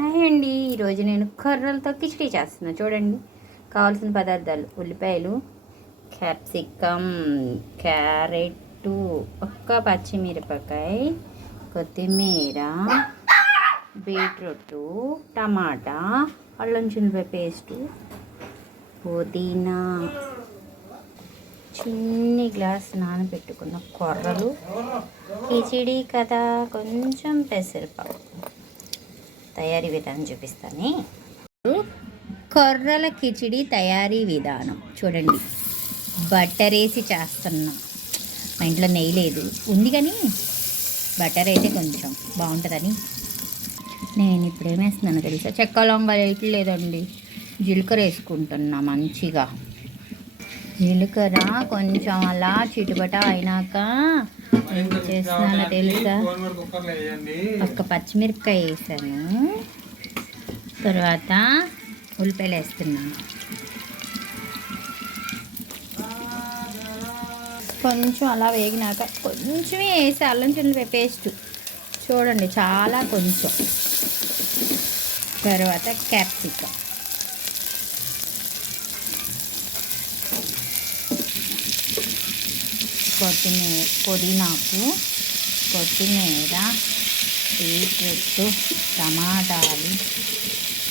Hi అండి. ఈరోజు నేను కొర్రలతో కిచిడి చేస్తున్నాను. చూడండి, కావాల్సిన పదార్థాలు: ఉల్లిపాయలు, క్యాప్సికమ్, క్యారెట్, ఒక్క పచ్చిమిరపకాయ, కొత్తిమీర, బీట్రూట్, టమాటా, అల్లం చిల్లిపాయ పేస్టు, పుదీనా, చిన్ని గ్లాస్ నానబెట్టుకున్న కొర్రలు, కిచిడి కదా కొంచెం పెసరపప్పు. తయారీ విధానం చూపిస్తాను. కొర్రల కిచిడి తయారీ విధానం చూడండి. బటర్ వేసి చేస్తున్నా. మా ఇంట్లో నెయ్యి లేదు, ఉంది కానీ బటర్ అయితే కొంచెం బాగుంటుందని నేను ఇప్పుడు ఏమేస్తున్నానో తెలుసా? చెక్క లవంగాలు వేయట్లేదండి, జీలకర్ర వేసుకుంటున్నా. మంచిగా జీలకర్ర కొంచెం అలా చిటుబట అయినాక ఏం చేస్తున్నానో తెలుసా? ఒక్క పచ్చిమిరపకాయ వేసాను, తర్వాత ఉల్లిపాయలు వేస్తున్నాను. కొంచెం అలా వేగినాక కొంచెమే వేసి అల్లం చిల్లిపాయ పేస్ట్ చూడండి, చాలా కొంచెం. తర్వాత క్యాప్సికమ్, కొత్తిమీర, పుదీనాకు, కొత్తిమీర, బీట్రూట్, టమాటాలు,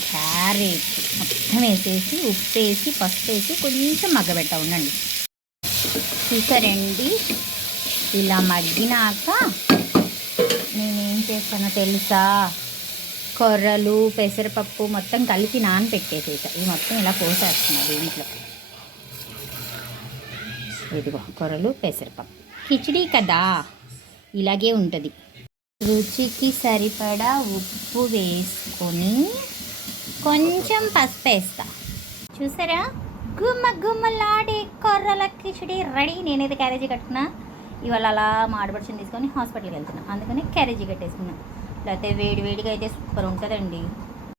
క్యారెట్ మొత్తం వేసేసి ఉప్పు వేసి పసుపు వేసి కొంచెం మగ్గబెట్ట ఉండండి. ఇక రండి, ఇలా మగ్గినాక నేనేం చేస్తానో తెలుసా? కొర్రలు, పెసరపప్పు మొత్తం కలిపి నానబెట్టేసేసా. ఇది మొత్తం ఇలా పోసేస్తున్నా దీంట్లో. ఇదిగో కొర్రలు, పెసరపప్పు. కిచిడి కదా ఇలాగే ఉంటుంది. రుచికి సరిపడా ఉప్పు వేసుకొని కొంచెం పసుపు వేస్తా. చూసారా, గుమ్మ గుమ్మలాడే కొర్రల కిచిడి రెడీ. నేనైతే క్యారేజీ కట్టుకున్నా. ఇవాళ అలా మాడబడిని తీసుకొని హాస్పిటల్కి వెళ్తున్నా, అందుకని క్యారేజీ కట్టేసుకున్నా. లేకపోతే వేడి వేడిగా అయితే సూపర్ ఉంటుందండి.